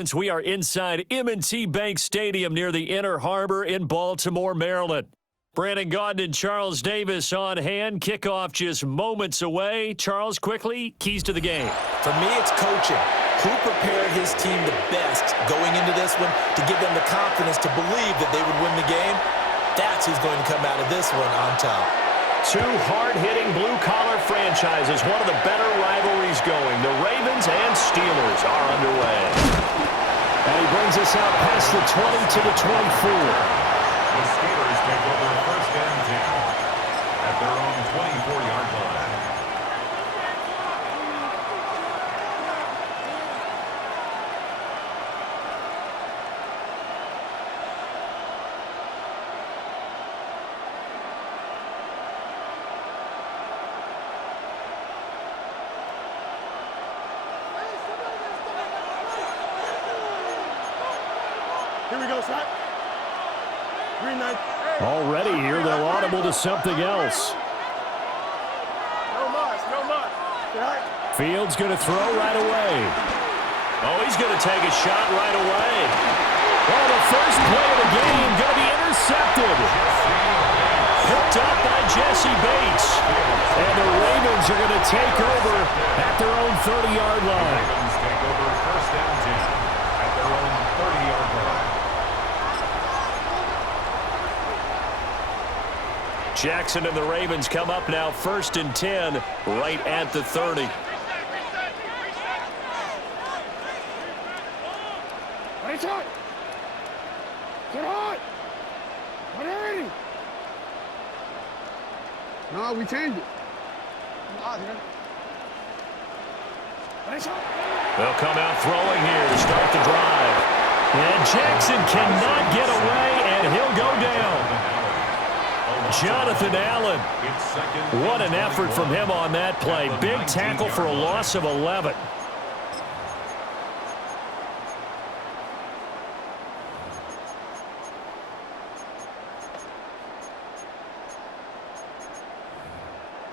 We are inside M&T Bank Stadium near the Inner Harbor in Baltimore, Maryland. Brandon Gaudin and Charles Davis on hand. Kickoff just moments away. Charles, quickly, keys to the game. For me, it's coaching. Who prepared his team the best going into this one to give them the confidence to believe that they would win the game? That's who's going to come out of this one on top. Two hard-hitting blue-collar franchises, one of the better rivalries going. The Ravens and Steelers are underway. And he brings us out past the 20 to the 24. The Steelers take over first and 10 at their own 24-yard line. Here we go, Scott. Green light. Already here, they're audible to something else. No mas, no mas. Fields going to throw right away. Oh, he's going to take a shot right away. Oh, the first play of the game going to be intercepted. Picked up by Jesse Bates. And the Ravens are going to take over at their own 30-yard line. Ravens take over first and 10 at their own 30-yard line. Jackson and the Ravens come up now first and 10 right at the 30. No, we changed it. They'll come out throwing here to start the drive. And Jackson cannot get away, and he'll go down. Jonathan Allen. What an effort from him on that play. Big tackle for a loss of 11.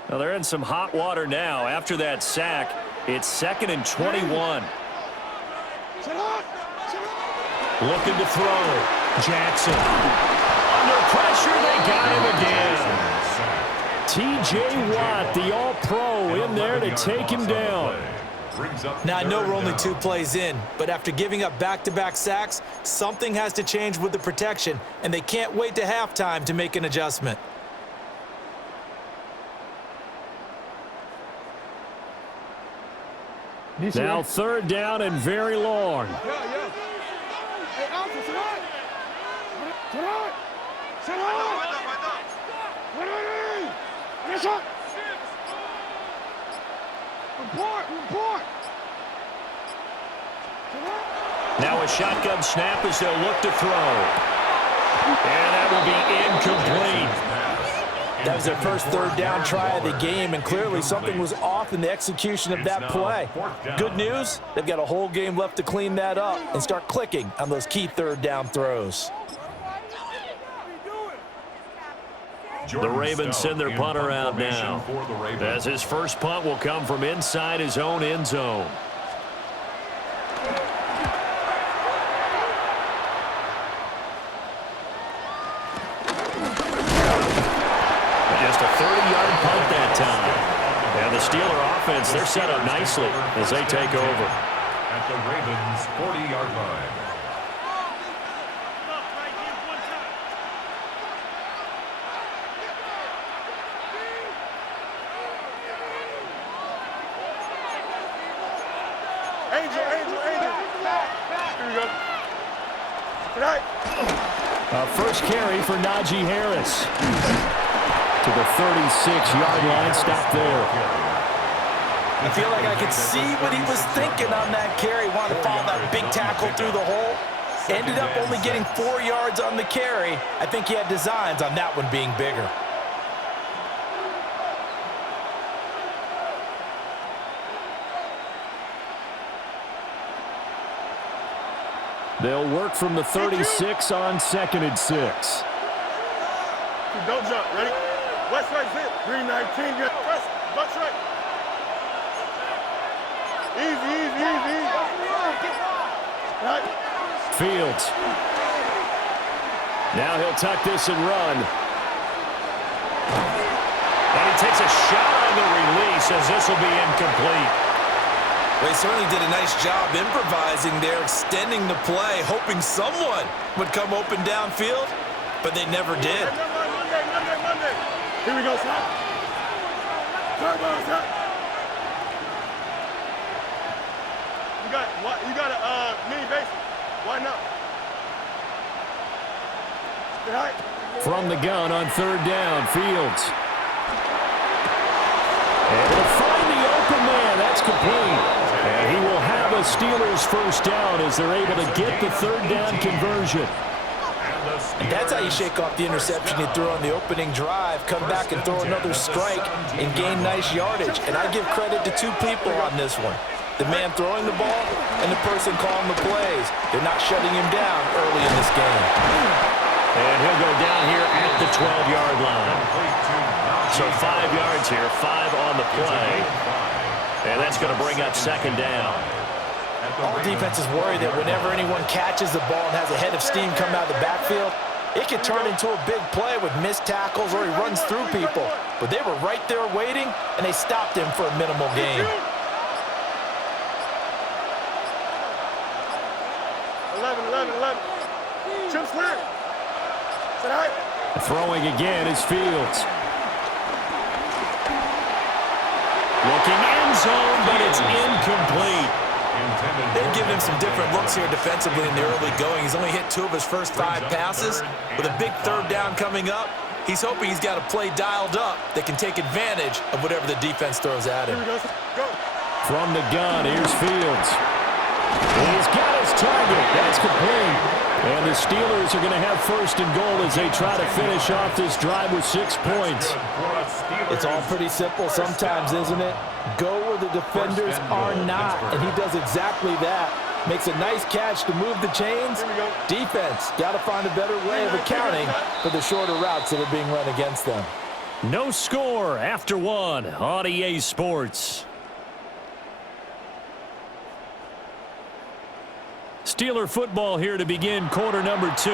Well, they're in some hot water now. After that sack, it's 2nd and 21. Looking to throw. Jackson. Under pressure, they got him again. T.J. Watt, the all-pro, in there to take him down. Now, I know we're only 2 plays in, but after giving up back-to-back sacks, something has to change with the protection, and they can't wait to halftime to make an adjustment. Now 3rd down and very long. Hey, Alpha, sit on. Sit on. Sit on. Report. Now a shotgun snap as they'll look to throw. And that will be incomplete. That was their first 3rd down try of the game, and clearly something was off in the execution of that play. Good news, they've got a whole game left to clean that up and start clicking on those key 3rd down throws. The Ravens send their punter out now, as his first punt will come from inside his own end zone. Just a 30-yard punt that time. And the Steeler offense, they're set up nicely as they take over. At the Ravens' 40-yard line. Angel. Here we go. Tonight. First carry for Najee Harris. To the 36-yard line, stop there. I feel like I could see what he was thinking on that carry. Wanted to follow that big tackle through the hole. Ended up only getting 4 yards on the carry. I think he had designs on that one being bigger. They'll work from the 36 on 2nd and 6. Don't jump. Ready? West right zip. Green 19. Get press. Butt right. Easy. Fields. Now he'll tuck this and run. And he takes a shot on the release as this will be incomplete. They certainly did a nice job improvising there, extending the play, hoping someone would come open downfield, but they never did. Monday. Here we go, son. Turbo, son. You got a mini base. Why not? From the gun on third down, Fields. And he'll find the open man. That's complete. And he will have a Steelers first down as they're able to get the third down conversion. And that's how you shake off the interception you threw on the opening drive, come back and throw another strike and gain nice yardage. And I give credit to two people on this one. The man throwing the ball and the person calling the plays. They're not shutting him down early in this game. And he'll go down here at the 12-yard line. So 5 yards here, 5 on the play. And that's going to bring up second down. All defenses worry that whenever anyone catches the ball and has a head of steam come out of the backfield, it can turn into a big play with missed tackles or he runs through people. But they were right there waiting, and they stopped him for a minimal gain. 11. Chip's clear. Throwing again is Fields. Looking end zone, but it's incomplete. They've given him some different looks here defensively in the early going. He's only hit 2 of his first 5 passes. With a big third down coming up, he's hoping he's got a play dialed up that can take advantage of whatever the defense throws at him. From the gun, here's Fields. He's got his target. That's complete. And the Steelers are going to have first and goal as they try to finish off this drive with 6 points. It's all pretty simple sometimes, isn't it? Go where the defenders are not, and he does exactly that. Makes a nice catch to move the chains. Defense, got to find a better way of accounting for the shorter routes that are being run against them. No score after 1 on EA Sports. Steeler football here to begin quarter number 2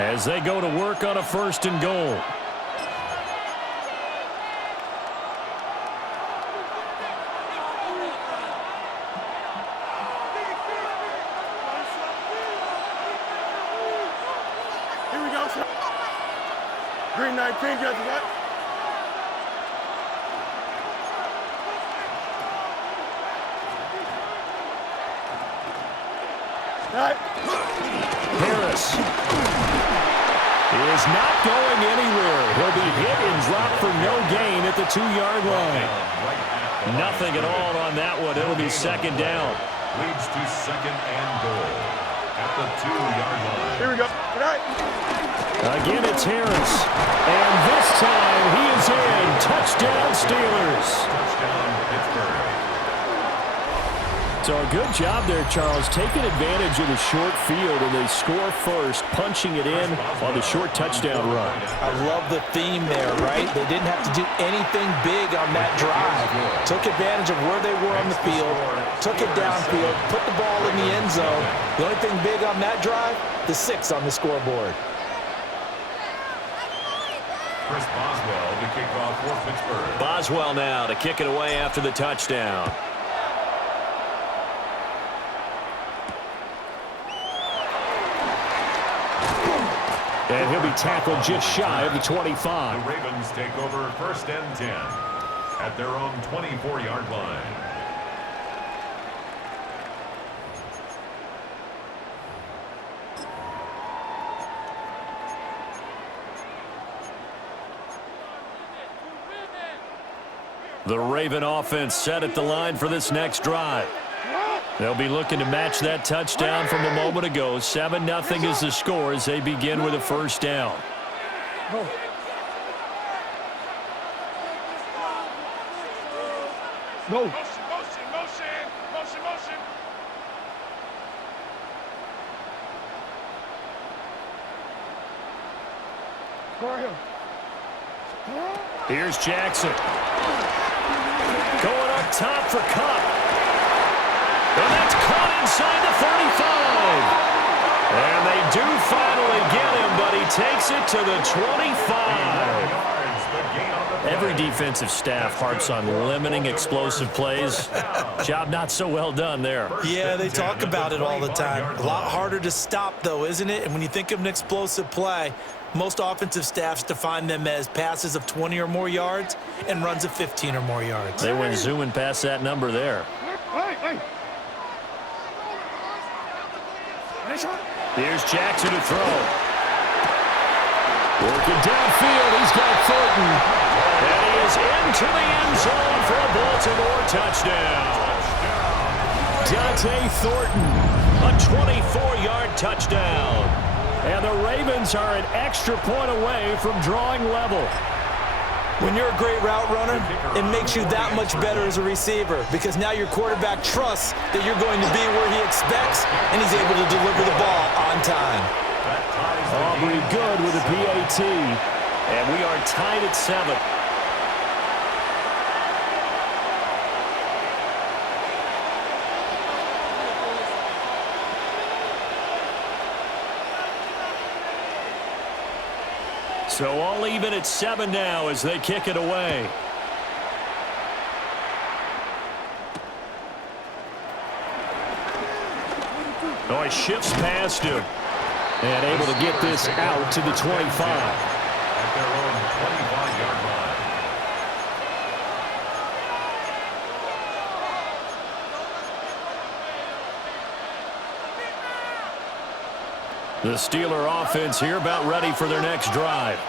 as they go to work on a first and goal. Here we go, sir. Green 19, got that. Harris is not going anywhere. He'll be hit and dropped for no gain at the 2-yard line. Nothing at all on that one. It'll be second down. Leads to second and goal at the 2-yard line. Here we go. Again, it's Harris. And this time he is in. Touchdown, Steelers. Touchdown, Pittsburgh. So a good job there, Charles, taking advantage of the short field, and they score first, punching it in on the short touchdown run. I love the theme there, right? They didn't have to do anything big on that drive. Took advantage of where they were on the field, took it downfield, put the ball in the end zone. The only thing big on that drive, the 6 on the scoreboard. Chris Boswell to kick off for Pittsburgh. Boswell now to kick it away after the touchdown. And he'll be tackled just shy of the 25. The Ravens take over first and 10 at their own 24-yard line. The Raven offense set at the line for this next drive. They'll be looking to match that touchdown from a moment ago. 7-0 is the score as they begin with a first down. No. Motion. Go ahead. Here's Jackson. Going up top for Cup. And that's caught inside the 35. And they do finally get him, but he takes it to the 25. Every defensive staff harps on limiting explosive plays. Job not so well done there. Yeah, they talk about it all the time. A lot harder to stop, though, isn't it? And when you think of an explosive play, most offensive staffs define them as passes of 20 or more yards and runs of 15 or more yards. They went zooming past that number there. Hey. Here's Jackson to throw. Working downfield, he's got Thornton. And he is into the end zone for a Baltimore touchdown. Dante Thornton, a 24-yard touchdown. And the Ravens are an extra point away from drawing level. When you're a great route runner, it makes you that much better as a receiver because now your quarterback trusts that you're going to be where he expects, and he's able to deliver the ball on time. Aubrey good with a PAT, and we are tied at 7. So all even at 7 now as they kick it away. Oh, he shifts past him. And able to get this out to the 25. At their own 25-yard line. The Steeler offense here about ready for their next drive.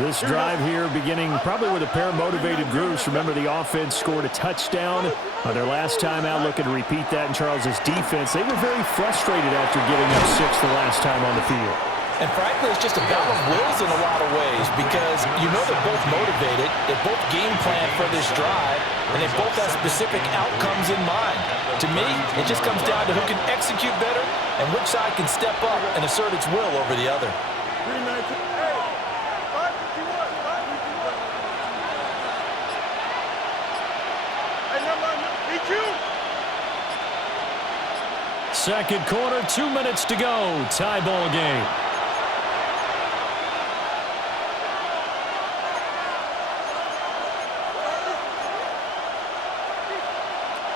This drive here beginning probably with a pair of motivated groups. Remember, the offense scored a touchdown on their last time out. Looking to repeat that in Charles's defense. They were very frustrated after giving up 6 the last time on the field. And frankly, it's just a battle of wills in a lot of ways because you know they're both motivated. They both game plan for this drive, and they both have specific outcomes in mind. To me, it just comes down to who can execute better and which side can step up and assert its will over the other. Second quarter, 2 minutes to go. Tie ball game.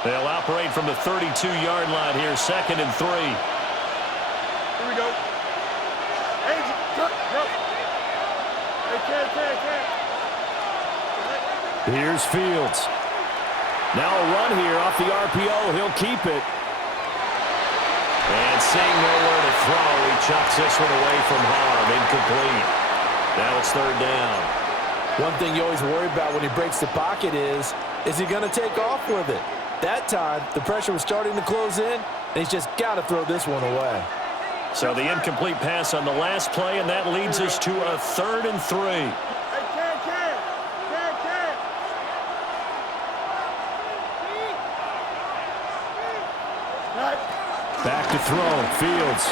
They'll operate from the 32-yard line here, 2nd and 3. Here we go. Hey, Here's Fields. Now a run here off the RPO. He'll keep it. And seeing nowhere to throw, he chucks this one away from harm. Incomplete. Now it's 3rd down. One thing you always worry about when he breaks the pocket is he going to take off with it? That time, the pressure was starting to close in, and he's just got to throw this one away. So the incomplete pass on the last play, and that leads us to a 3rd and 3. Back to throw. Fields.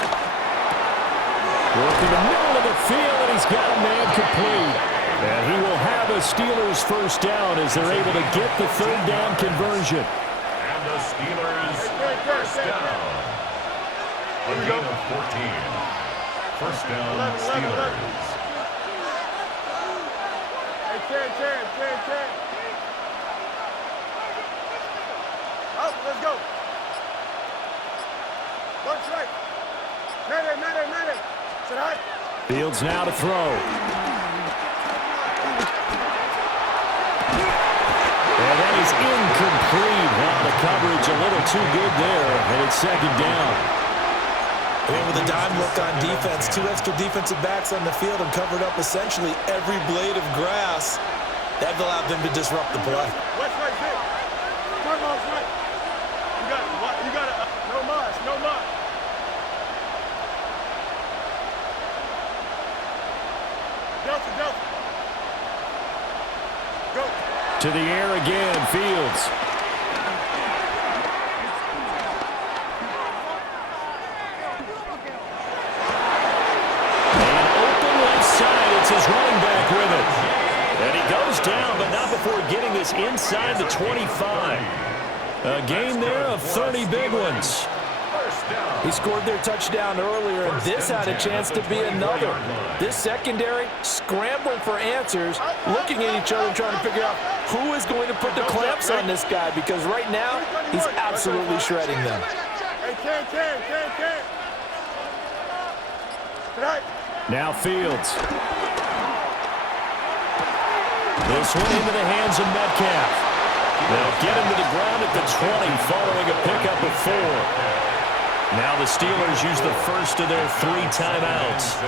Working the middle of the field, and he's got a man complete. And he will have a Steelers first down as they're able to get the 3rd down conversion. And the Steelers first down. A gain of 14. First down, Steelers. Let's go. Left, right. Madden. Sit high. Fields now to throw. And that is incomplete. Well, the coverage a little too good there, and it's 2nd down. And with a dime look on defense, 2 extra defensive backs on the field and covered up essentially every blade of grass. That allowed them to disrupt the play. West, right, zip. Turn off, right. You got it. No mas. Delta. Go. To the air again, Fields. And open left side, it's his running back with it. And he goes down, but not before getting this inside the 25. A gain there of 30 big ones. He scored their touchdown earlier, and this had a chance to be another. This secondary scrambling for answers, looking at each other, trying to figure out who is going to put the clamps on this guy, because right now, he's absolutely shredding them. Now Fields. This one into the hands of Metcalf. They'll get him to the ground at the 20 following a pickup of 4. Now the Steelers use the first of their 3 timeouts,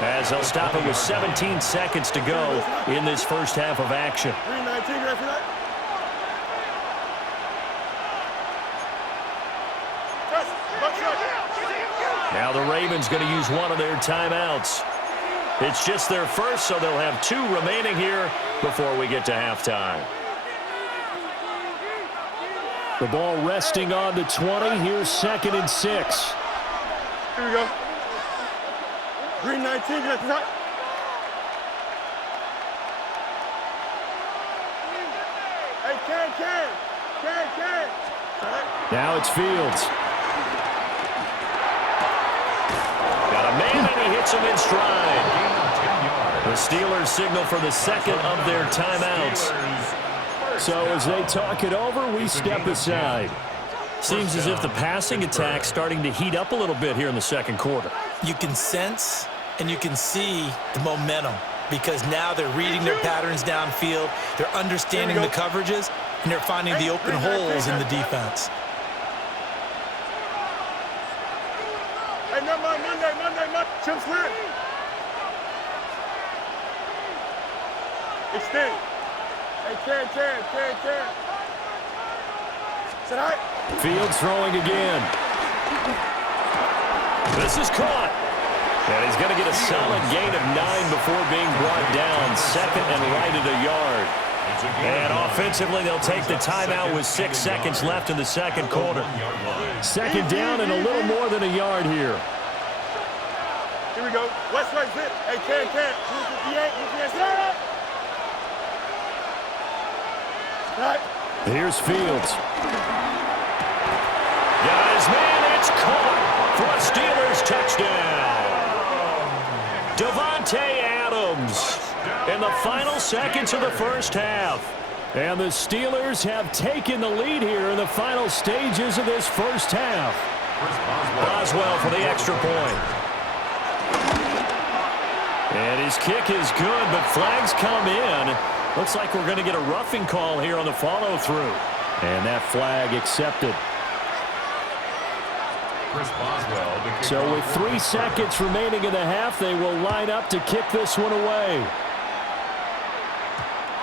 as they'll stop it with 17 seconds to go in this first half of action. Now the Ravens going to use one of their timeouts. It's just their first, so they'll have 2 remaining here before we get to halftime. The ball resting on the 20. Here's 2nd and 6. Here we go. Green 19, left side. Hey, can. Now it's Fields. Got a man, and he hits him in stride. The Steelers signal for the second of their timeouts. So as they talk it over, we step aside. Seems as if the passing attack's starting to heat up a little bit here in the second quarter. You can sense and you can see the momentum, because now they're reading their patterns downfield, they're understanding the coverages, and they're finding the open holes in the defense. Hey, Monday. Chip slant. Extend. Hey, can. Sit high. Fields throwing again. This is caught. And he's going to get a solid gain of 9 before being brought down. 2nd and right at a yard. And offensively, they'll take the timeout with 6 seconds left in the second quarter. 2nd down and a little more than a yard here. Here we go. West right zip. Hey, can. Right. Here's Fields. Got his man. It's caught for a Steelers touchdown. Davante Adams in the final seconds of the first half. And the Steelers have taken the lead here in the final stages of this first half. Boswell for the extra point. And his kick is good, but flags come in. Looks like we're going to get a roughing call here on the follow-through. And that flag accepted. So with 3 seconds remaining in the half, they will line up to kick this one away.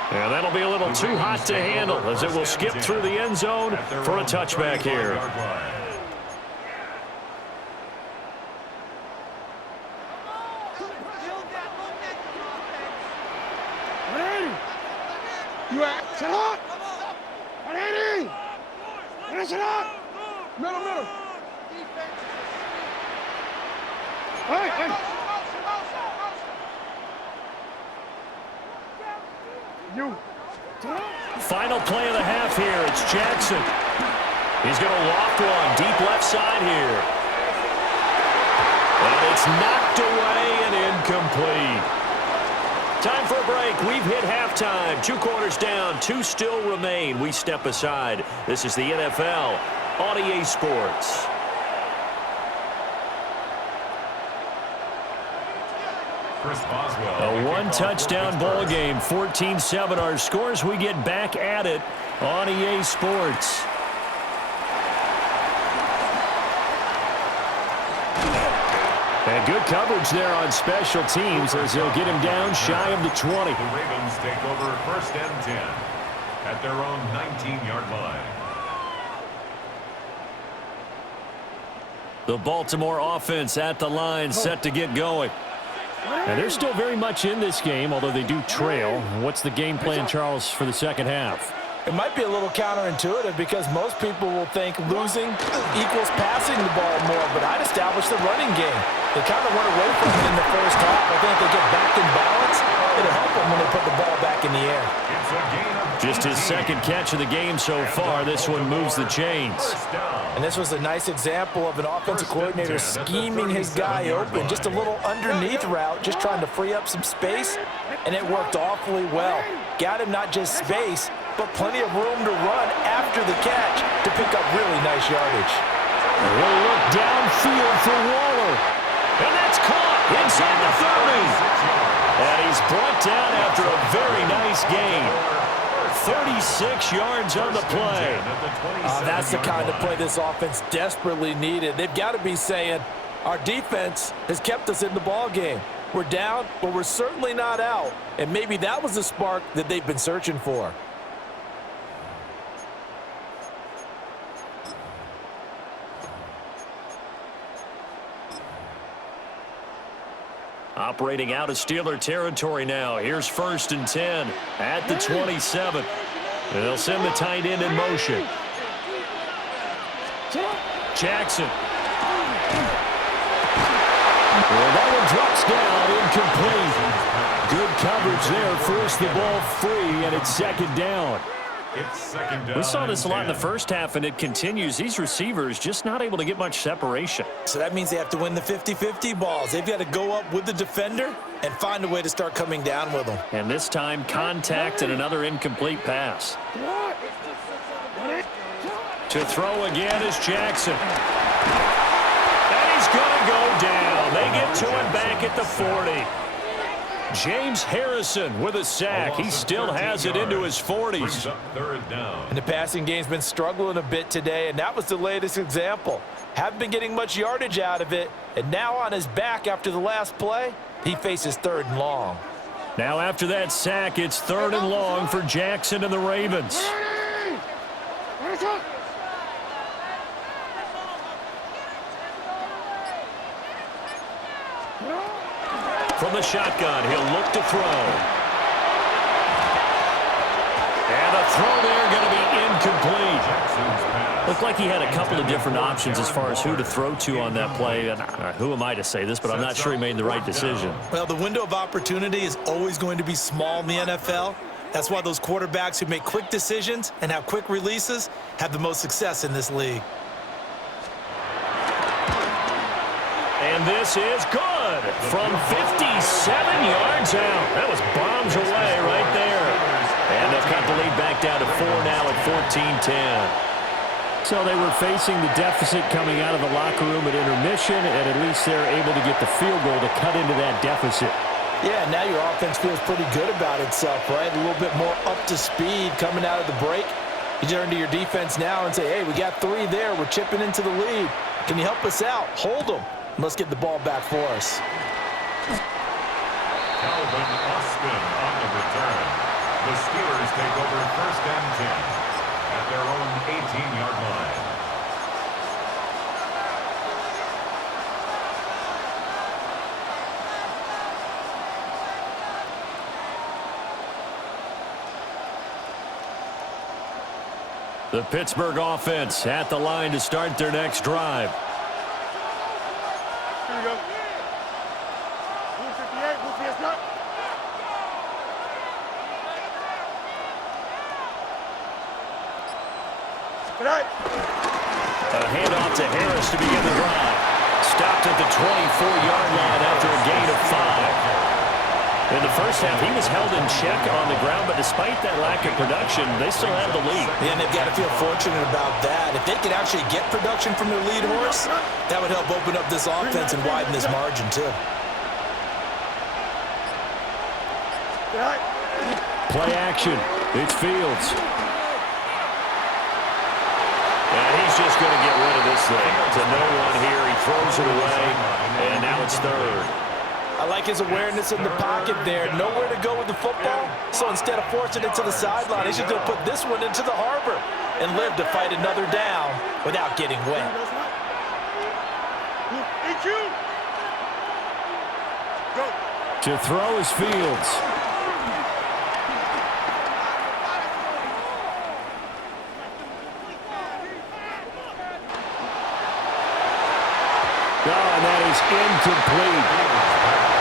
And that'll be a little too hot to handle, as it will skip through the end zone for a touchback here. You at? Sit up! 180! Sit up! Middle. Hey! You. Final play of the half here. It's Jackson. He's going to loft one deep left side here. And it's knocked away and incomplete. Time for a break. We've hit halftime. 2 quarters down. 2 still remain. We step aside. This is the NFL on EA Sports. A 1-touchdown ball game. 14-7 our scores. We get back at it on EA Sports. And good coverage there on special teams, as they'll get him down shy of the 20. The Ravens take over 1st and 10 at their own 19-yard line. The Baltimore offense at the line, set to get going. And they're still very much in this game, although they do trail. What's the game plan, Charles, for the second half? It might be a little counterintuitive, because most people will think losing equals passing the ball more, but I'd establish the running game. They kind of went away from it in the first half. I think if they get back in balance, it'll help them when they put the ball back in the air. Just his second catch of the game so far. This one moves the chains. And this was a nice example of an offensive coordinator scheming his guy open. Just a little underneath route, just trying to free up some space, and it worked awfully well. Got him not just space, but plenty of room to run after the catch to pick up really nice yardage. He'll look downfield for Waller. And that's caught inside the 30. And he's brought down after a very nice gain. 36 yards on the play. That's the kind of play this offense desperately needed. They've got to be saying, our defense has kept us in the ball game. We're down, but we're certainly not out. And maybe that was the spark that they've been searching for. Operating out of Steeler territory now. Here's 1st and 10 at the 27. They'll send the tight end in motion. Jackson. Well, that one drops down, incomplete. Good coverage there. Force the ball free, and it's 2nd down. We saw this a lot in the first half, and it continues. These receivers just not able to get much separation. So that means they have to win the 50-50 balls. They've got to go up with the defender and find a way to start coming down with them. And this time, contact and another incomplete pass. To throw again is Jackson. And he's going to go down. They get to him back at the 40. James Harrison with a sack. He still has it into his 40s. And the passing game's been struggling a bit today, and that was the latest example. Haven't been getting much yardage out of it, and now on his back after the last play, he faces 3rd and long. Now after that sack, it's 3rd and long for Jackson and the Ravens. From the shotgun, he'll look to throw. And the throw there going to be incomplete. Looked like he had a couple of different options as far as who to throw to on that play. And who am I to say this, but I'm not sure he made the right decision. Well, the window of opportunity is always going to be small in the NFL. That's why those quarterbacks who make quick decisions and have quick releases have the most success in this league. And this is good from 57 yards out. That was bombs away right there. And they'll cut the lead back down to 4 now at 14-10. So they were facing the deficit coming out of the locker room at intermission, and at least they're able to get the field goal to cut into that deficit. Yeah, now your offense feels pretty good about itself, right? A little bit more up to speed coming out of the break. You turn to your defense now and say, hey, we got 3 there. We're chipping into the lead. Can you help us out? Hold them. Let's get the ball back for us. Calvin Austin on the return. The Steelers take over 1st and 10 at their own 18-yard line. The Pittsburgh offense at the line to start their next drive. Here we go. 158, move fast up. Tonight. A handoff to Harris to begin the drive. Stopped at the 24-yard line after a gain of 5. In the first half, he was held in check on the ground, but despite that lack of production, they still have the lead. And they've got to feel fortunate about that. If they could actually get production from their lead horse, that would help open up this offense and widen this margin, too. Play action. It's Fields. And he's just going to get rid of this thing. To no one here. He throws it away, and now it's 3rd. I like his awareness in the pocket there. Nowhere to go with the football. So instead of forcing it to the sideline, he's just going to put this one into the harbor and live to fight another down without getting wet. To throw is Fields. And that is incomplete.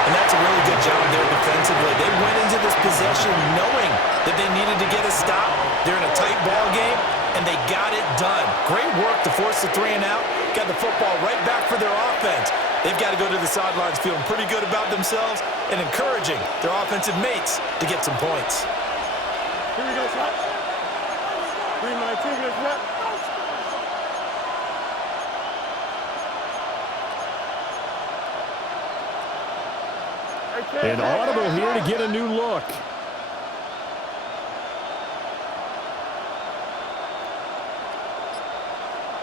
And that's a really good job there defensively. They went into this possession knowing that they needed to get a stop. They're in a tight ball game, and they got it done. Great work to force the 3 and out. Got the football right back for their offense. They've got to go to the sidelines feeling pretty good about themselves and encouraging their offensive mates to get some points. Here we go, son. Green 19, let's rep. An audible here to get a new look.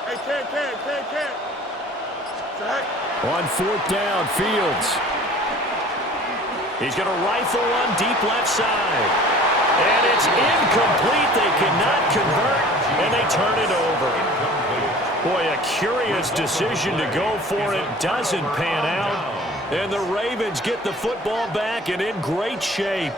Hey, can. Zach. On 4th down, Fields. He's going to rifle one deep left side. And it's incomplete. They cannot convert, and they turn it over. Boy, a curious decision to go for it. Doesn't pan out. And the Ravens get the football back and in great shape.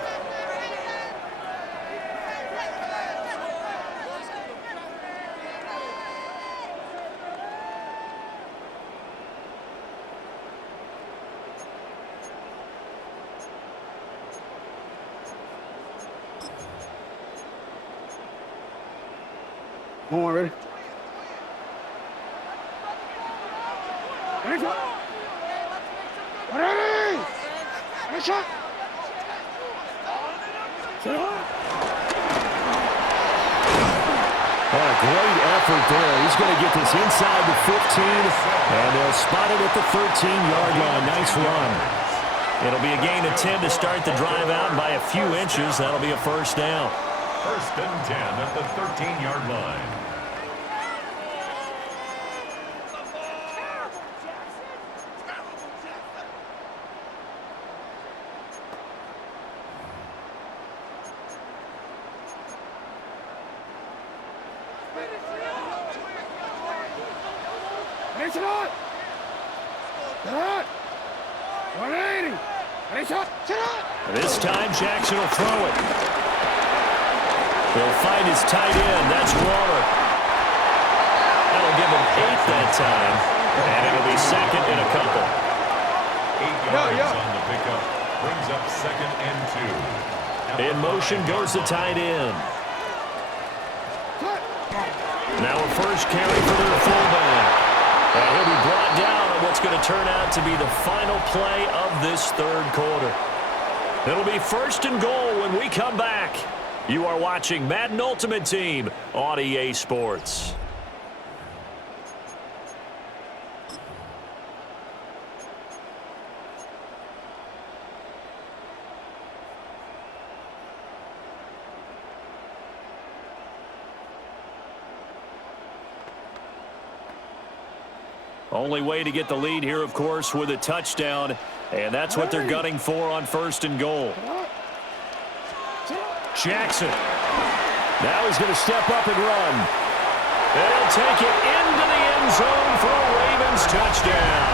Come on, ready? Ready, shot. Ready! Ready, shot. What a great effort there. He's going to get this inside the 15, and they'll spot it at the 13-yard line. Nice run. It'll be a gain of 10 to start the drive out by a few inches. That'll be a first down. 1st and 10 at the 13-yard line. Ready, shot. Shot. 180. Ready, shot. Shot. This time, Jackson will throw it. He'll find his tight end. That's Waller. That'll give him 8 that time. And it'll be 2nd and a couple. 8 yards on the pickup. Brings up 2nd and 2. In motion goes the tight end. Now a first carry for their fullback. And he'll be brought down on what's going to turn out to be the final play of this 3rd quarter. It'll be 1st and goal when we come back. You are watching Madden Ultimate Team on EA Sports. Only way to get the lead here, of course, with a touchdown, and that's what they're gunning for on 1st and goal. Jackson. Now he's going to step up and run. They'll take it into the end zone for a Ravens touchdown.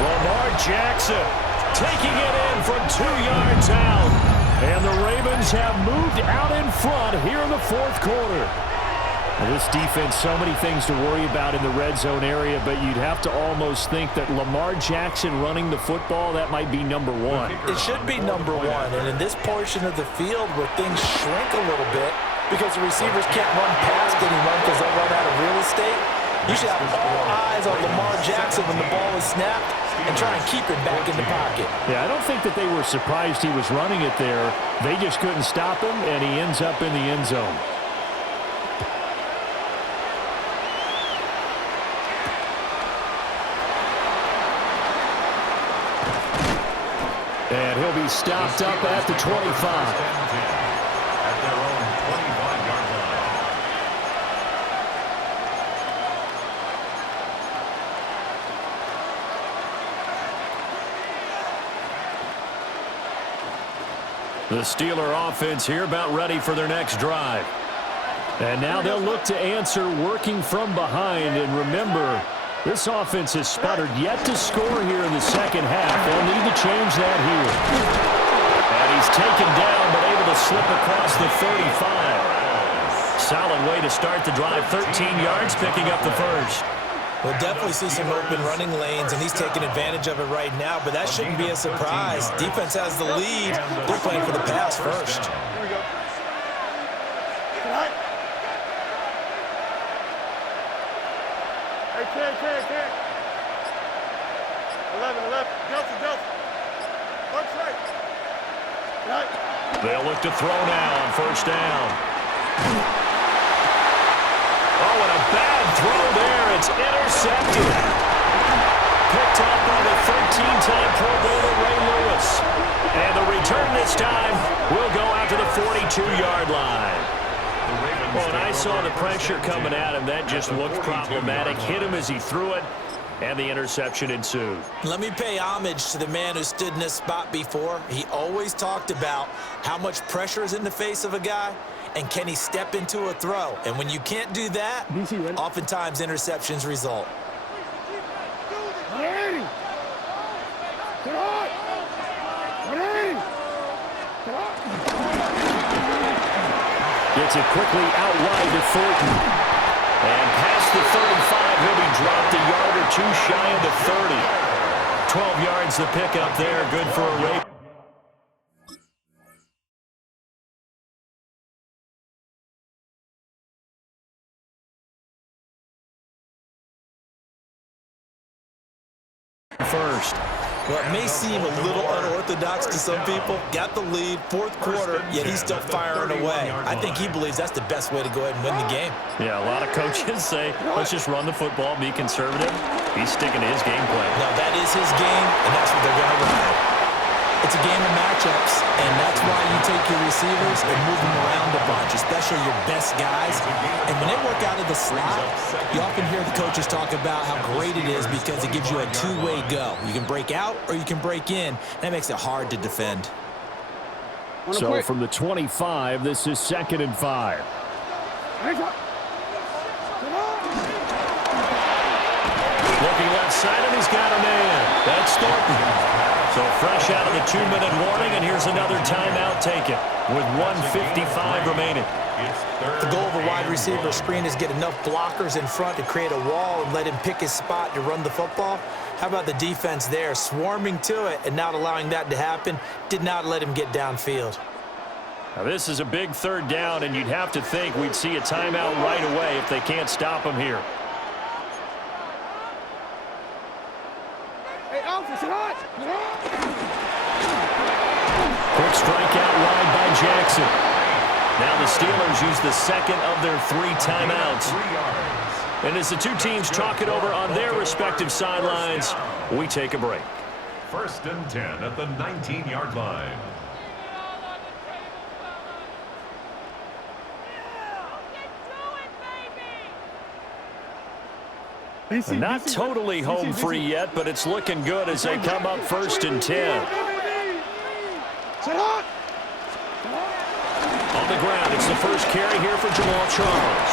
Lamar Jackson taking it in from 2 yards out. And the Ravens have moved out in front here in the 4th quarter. Well, this defense, so many things to worry about in the red zone area, but you'd have to almost think that Lamar Jackson running the football, that might be number 1. It should be number 1, and in this portion of the field where things shrink a little bit because the receivers can't run past anyone because they'll run out of real estate, you should have all eyes on Lamar Jackson when the ball is snapped and try and keep it back in the pocket. Yeah, I don't think that they were surprised he was running it there. They just couldn't stop him, and he ends up in the end zone. And he'll be stopped up at the 25. At their own 25-yard line. The Steeler offense here about ready for their next drive. And now they'll look to answer working from behind. And remember, this offense has sputtered yet to score here in the 2nd half. They'll need to change that here. And he's taken down, but able to slip across the 35. Solid way to start the drive. 13 yards, picking up the first. We'll definitely see some open running lanes, and he's taking advantage of it right now, but that shouldn't be a surprise. Defense has the lead. They're playing for the pass first. Here we go. Hey, K. 11. Delta. Punch right. Right. They'll look to throw now on first down. Oh, and a bad throw there. It's intercepted. Picked up by the 13-time Pro Bowler Ray Lewis. And the return this time will go out to the 42-yard line. Well, and I saw the pressure coming at him. That just looked problematic. Hit him as he threw it, and the interception ensued. Let me pay homage to the man who stood in this spot before. He always talked about how much pressure is in the face of a guy, and can he step into a throw? And when you can't do that, oftentimes interceptions result. Gets it quickly out wide to Thornton. And past the 35, he'll be dropped a yard or two shy of the 30. 12 yards the pickup there. Good for a Ray. First. Well, it may seem a little unorthodox to some people. Got the lead, fourth quarter, yet he's still firing away. I think he believes that's the best way to go ahead and win the game. Yeah, a lot of coaches say, let's just run the football, be conservative. He's sticking to his game plan. No, that is his game, and that's what they're going to run. It's a game of matchups, and that's why you take your receivers and move them around a bunch, especially your best guys. And when they work out of the slot, you often hear the coaches talk about how great it is because it gives you a two-way go. You can break out or you can break in. That makes it hard to defend. So from the 25, this is 2nd and 5. Looking left side, and he's got a man. That's Thornton. So fresh out of the 2-minute warning, and here's another timeout taken with 1:55 remaining. The goal of a wide receiver screen is get enough blockers in front to create a wall and let him pick his spot to run the football. How about the defense there, swarming to it and not allowing that to happen? Did not let him get downfield. Now this is a big 3rd down, and you'd have to think we'd see a timeout right away if they can't stop him here. Quick strike out wide by Jackson. Now the Steelers use the 2nd of their 3 timeouts. And as the two teams talk it over on their respective sidelines, we take a break. 1st and 10 at the 19-yard line. Not totally home free yet, but it's looking good as they come up 1st and 10. On the ground, it's the first carry here for Jamal Charles.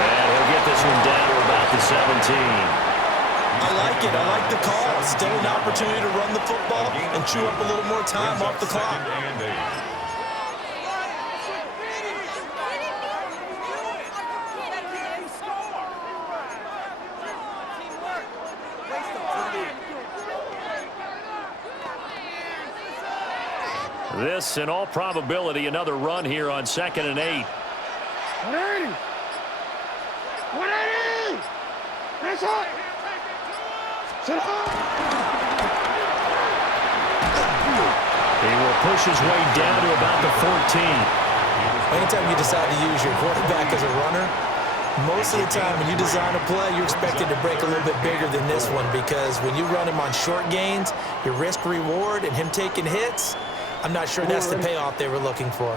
And he'll get this one down to about the 17. I like it. I like the call. Still an opportunity to run the football and chew up a little more time off the clock. This, in all probability, another run here on 2nd and 8. 180! 180! That's it! Sit up! He will push his way down to about the 14. Anytime you decide to use your quarterback as a runner, most of the time when you design a play, you're expected to break a little bit bigger than this one because when you run him on short gains, your risk-reward and him taking hits, I'm not sure that's the payoff they were looking for.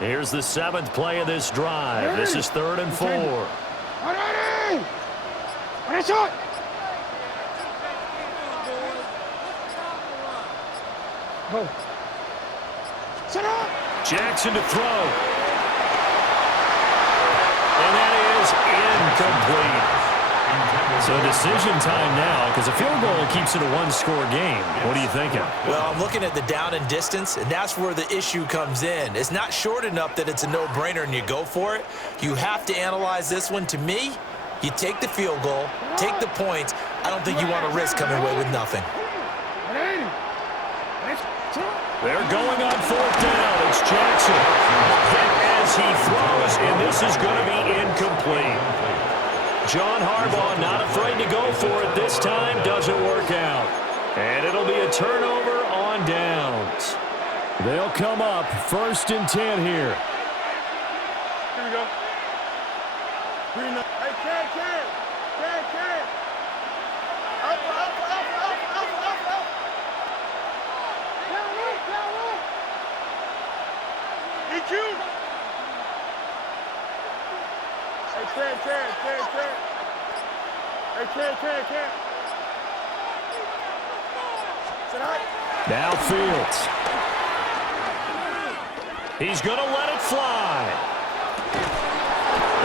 Here's the 7th play of this drive. This is 3rd and 4. 180! That's it! Go. Sit up! Jackson to throw. And that is incomplete. So decision time now because a field goal keeps it a one-score game. What are you thinking? Well, I'm looking at the down and distance, and that's where the issue comes in. It's not short enough that it's a no-brainer and you go for it. You have to analyze this one. To me, You take the field goal, take the points. I don't think you want to risk coming away with nothing. They're going on fourth down. It's Jackson. Hit as he throws, and this is going to be incomplete. John Harbaugh not afraid to go for it this time. Doesn't work out. And it'll be a turnover on downs. They'll come up 1st and 10 here. Here we go. Green light. Hey, Ken. Up. Down low. EQ. Hey, Ken. Hey, Ken. Sit high. Now Fields. He's going to let it fly.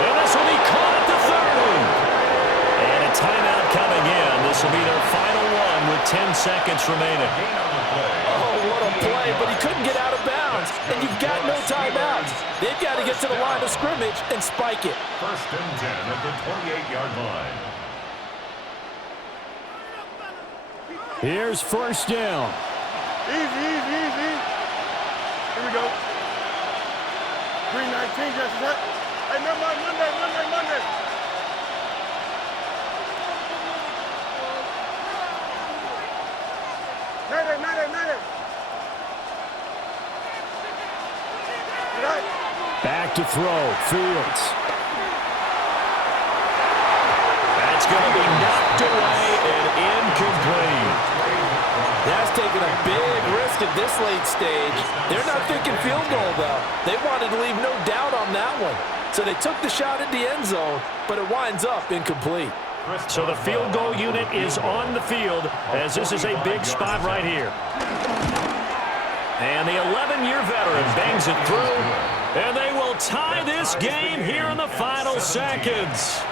And this will be caught at the 30. And a timeout coming in. This will be their final one with 10 seconds remaining. Oh, what a play, but he couldn't get out of bounds. And you've got no timeouts. They've got to get to the line of scrimmage and spike it. 1st and 10 at the 28-yard line. Here's 1st down. Easy. Here we go. Green 19, Justice Hut. Hey, never mind, Monday. Mayday. Right. Back to throw. Fields. That's going to be knocked away and incomplete. That's taking a big risk at this late stage. They're not thinking field goal, though. They wanted to leave no doubt on that one. So they took the shot at the end zone, but it winds up incomplete. So the field goal unit is on the field as this is a big spot right here. And the 11-year veteran bangs it through, and they will tie this game here in the final seconds.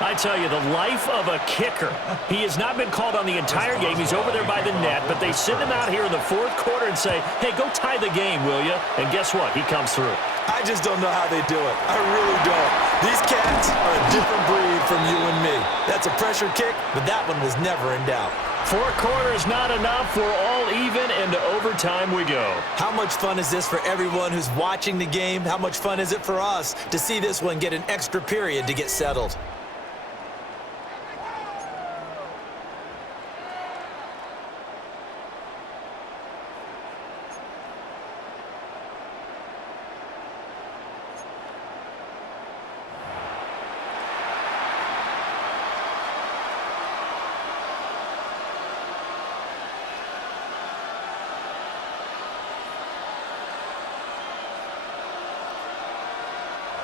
I tell you, the life of a kicker. He has not been called on the entire game. He's over there by the net, but they send him out here in the 4th quarter and say, hey, go tie the game, will you? And guess what? He comes through. I just don't know how they do it. I really don't. These cats are a different breed from you and me. That's a pressure kick, but that one was never in doubt. 4 quarters not enough. We're all even, and to overtime we go. How much fun is this for everyone who's watching the game? How much fun is it for us to see this one get an extra period to get settled?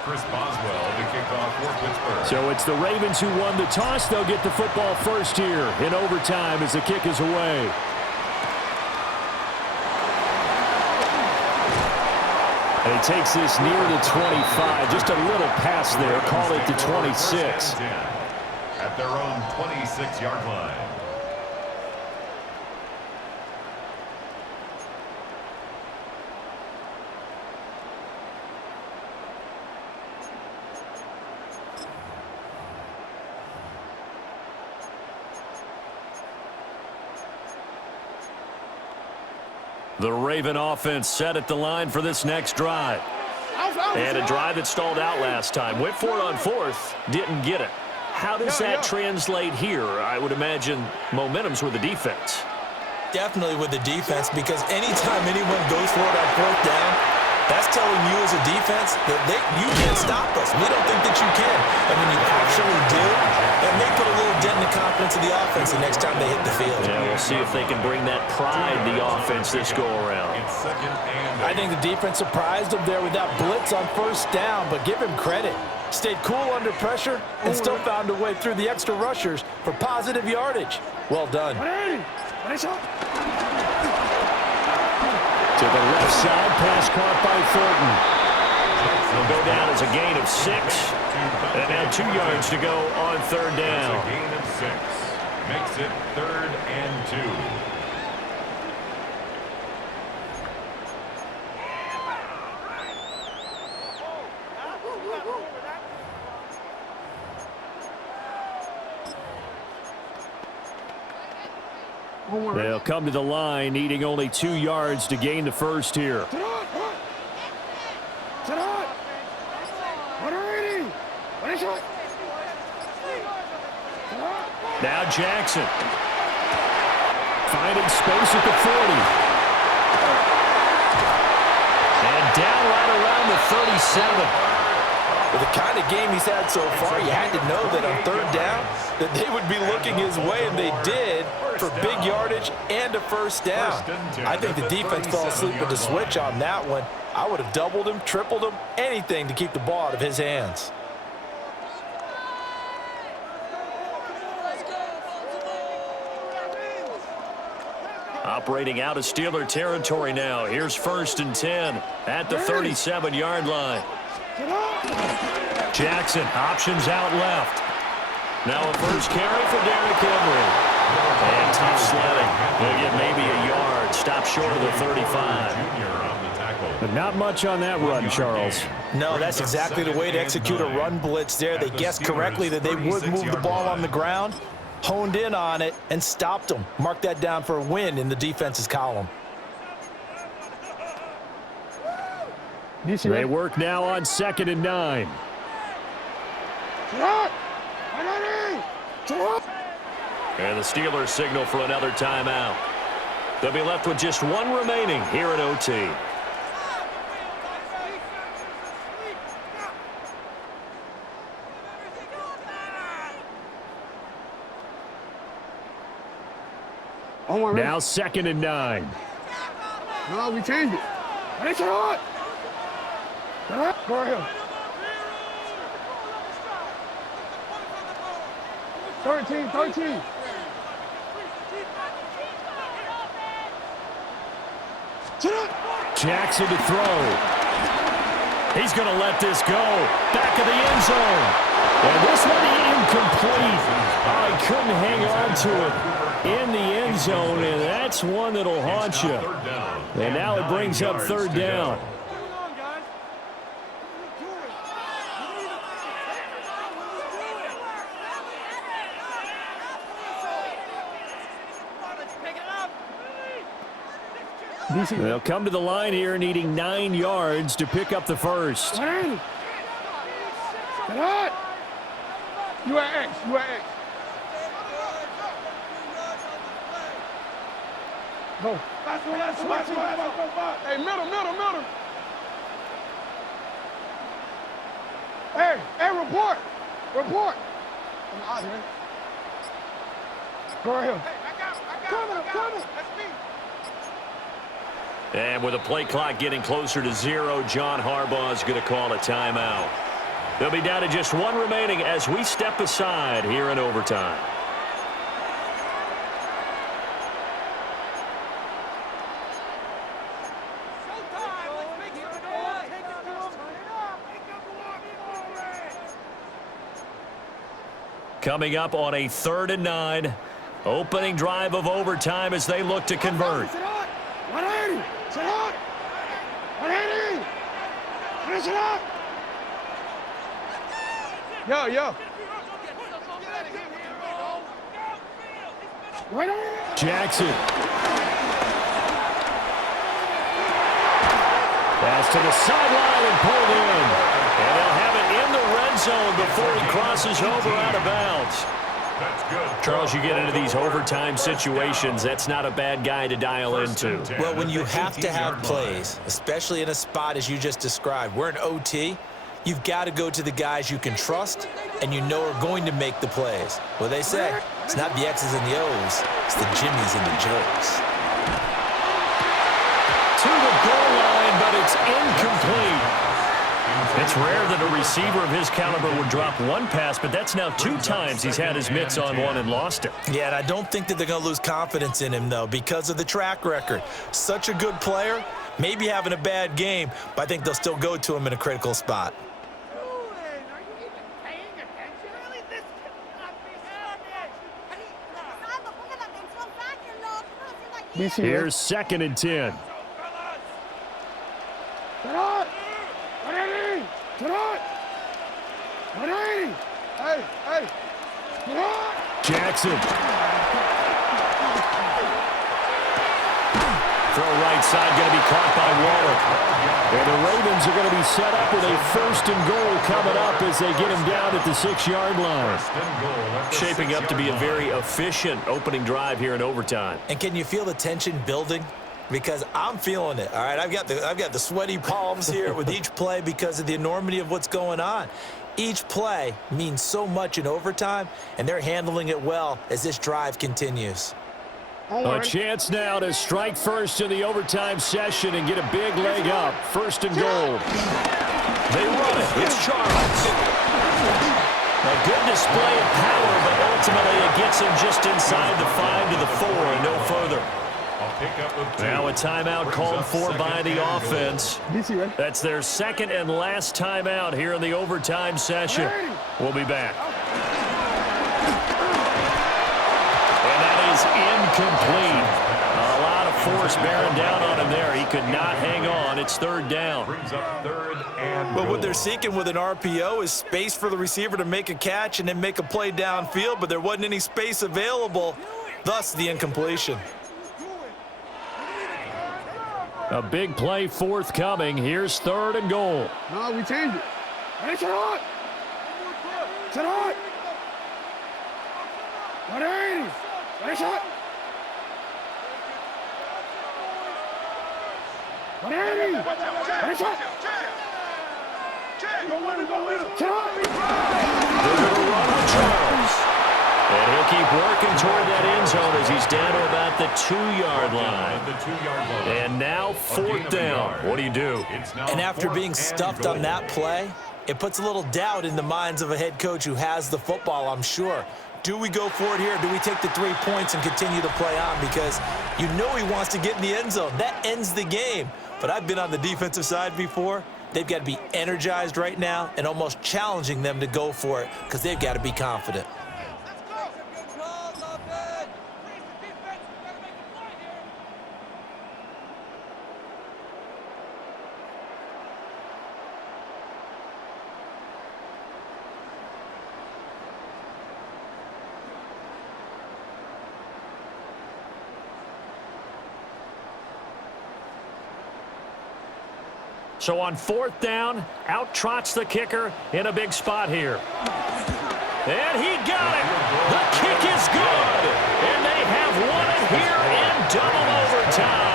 Chris Boswell to kick off for Pittsburgh. So it's the Ravens who won the toss. They'll get the football first here in overtime as the kick is away. And he takes this near the 25. Just a little pass there. Call it the 26. At their own 26-yard line. The Raven offense set at the line for this next drive. And a drive that stalled out last time. Went for it on 4th, didn't get it. How does that translate here? I would imagine momentum's with the defense. Definitely with the defense, because anytime anyone goes for it on 4th down, that's telling you as a defense that you can't stop us. We don't think that you can. And when you actually do, it may put a little dent in the confidence of the offense the next time they hit the field. Yeah, we'll see if they can bring that pride the offense this go-around. I think the defense surprised him there with that blitz on 1st down, but give him credit. Stayed cool under pressure and still found a way through the extra rushers for positive yardage. Well done. To the left side, pass caught by Thornton. He'll go down as a gain of 6. And now 2 yards to go on 3rd down. A gain of 6. Makes it 3rd and 2. They'll come to the line, needing only 2 yards to gain the first here. Now Jackson. Finding space at the 40. And down right around the 37. With the kind of game he's had so far, you had to know that on third down that they would be looking his way, and they did, for big yardage and a first down. I think the defense fell asleep with the switch on that one. I would have doubled him, tripled him, anything to keep the ball out of his hands. Operating out of Steeler territory now. Here's 1st and 10 at the 37-yard line. Jackson options out left. Now a first carry for Derrick Henry. And tough sledding. He'll get maybe a yard. Stop short of the 35. But not much on that run, Charles. No, that's exactly the way to execute a run blitz there. They guessed correctly that they would move the ball on the ground, honed in on it, and stopped them. Mark that down for a win in the defense's column. They work now on 2nd and 9. And the Steelers signal for another timeout. They'll be left with just 1 remaining here in OT. Now 2nd and 9. No, we changed it. It's hot. Go ahead. 13. Jackson to throw. He's going to let this go. Back of the end zone. And this one incomplete. Oh, he couldn't hang on to it in the end zone, and that's one that'll haunt you. And now it brings up 3rd down. They'll come to the line here needing 9 yards to pick up the first. You are X. Go. Hey, middle. Hey, report. I'm out here. Go ahead. Come. That's me. And with the play clock getting closer to 0, John Harbaugh is going to call a timeout. They'll be down to just 1 remaining as we step aside here in overtime. Coming up on a 3rd and 9. Opening drive of overtime as they look to convert. Yo. Jackson. Pass to the sideline and pulled in. And they'll have it in the red zone before he crosses over out of bounds. Charles, you get into these overtime situations, that's not a bad guy to dial into. Well, when you have to have plays, especially in a spot as you just described, we're in OT, you've got to go to the guys you can trust and you know are going to make the plays. Well, they say it's not the X's and the O's, it's the Jimmies and the Joes. To the goal line, but it's incomplete. It's rare that a receiver of his caliber would drop 1 pass, but that's now 2 times he's had his mitts on one and lost it. Yeah, and I don't think that they're going to lose confidence in him, though, because of the track record. Such a good player, maybe having a bad game, but I think they'll still go to him in a critical spot. Here's 2nd and 10. Hey. Jackson. right side going to be caught by Waller. And the Ravens are going to be set up with a 1st and goal coming up as they get him down at the 6-yard line. Shaping up to be a very efficient opening drive here in overtime. And can you feel the tension building? Because I'm feeling it, all right? I've got the sweaty palms here with each play because of the enormity of what's going on. Each play means so much in overtime, and they're handling it well as this drive continues. A chance now to strike first in the overtime session and get a big leg up. 1st and goal. They run it. It's Charles. A good display of power, but ultimately it gets him just inside the 5 to the 4 and no further. Now a timeout called for by the offense. That's their 2nd and last timeout here in the overtime session. We'll be back. And that is incomplete. A lot of force bearing down on him there. He could not hang on. It's 3rd down. But what they're seeking with an RPO is space for the receiver to make a catch and then make a play downfield, but there wasn't any space available, thus the incompletion. A big play forthcoming. Here's 3rd and goal. No, we changed it. Hey, sit hot. Sit hot. 180. Hey, shot. 180. Hey, shot. Sit hot. They're going to run on Charles. And he'll keep working toward that end zone as he's down to about the 2-yard line. And now 4th down. What do you do? And after being stuffed on that play, it puts a little doubt in the minds of a head coach who has the football, I'm sure. Do we go for it here? Do we take the 3 points and continue to play on? Because you know he wants to get in the end zone. That ends the game. But I've been on the defensive side before. They've got to be energized right now and almost challenging them to go for it because they've got to be confident. So on 4th down, out trots the kicker in a big spot here. And he got it. The kick is good. And they have won it here in double overtime.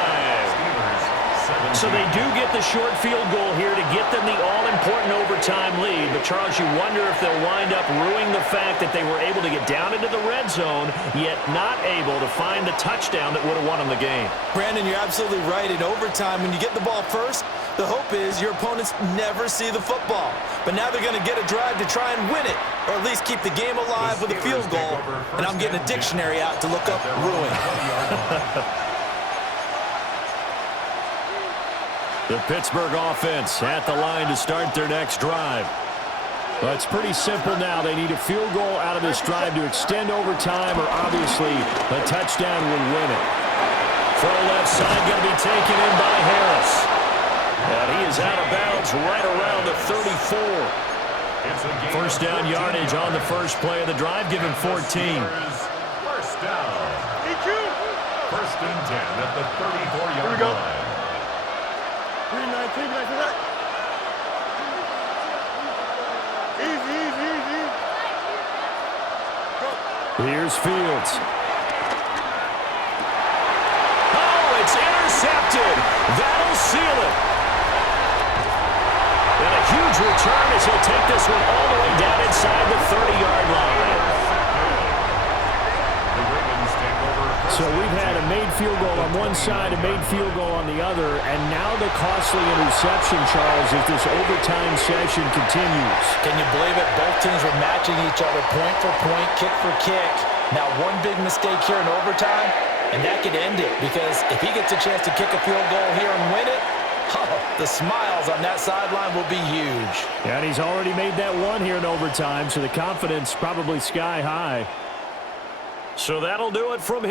So they do get the short field goal here to get them the all-important overtime lead. But, Charles, you wonder if they'll wind up ruining the fact that they were able to get down into the red zone, yet not able to find the touchdown that would have won them the game. Brandon, you're absolutely right. In overtime, when you get the ball first, the hope is your opponents never see the football. But now they're going to get a drive to try and win it, or at least keep the game alive with a field goal. And I'm getting a dictionary out to look up ruin. The Pittsburgh offense at the line to start their next drive. Well, it's pretty simple now. They need a field goal out of this drive to extend overtime, or obviously a touchdown will win it. Full left side going to be taken in by Harris. And he is out of bounds right around the 34. 1st down yardage on the first play of the drive, given 14. 1st down. 1st and 10 at the 34-yard line. 319, easy. Here's Fields. Oh, it's intercepted. That'll seal it. And a huge return as he'll take this one all the way down inside the 30-yard line. So we've had a made field goal on one side, a made field goal on the other, and now the costly interception, Charles, if this overtime session continues. Can you believe it? Both teams were matching each other point for point, kick for kick. Now one big mistake here in overtime, and that could end it, because if he gets a chance to kick a field goal here and win it, the smiles on that sideline will be huge. And he's already made that one here in overtime, so the confidence probably sky high. So that'll do it from here.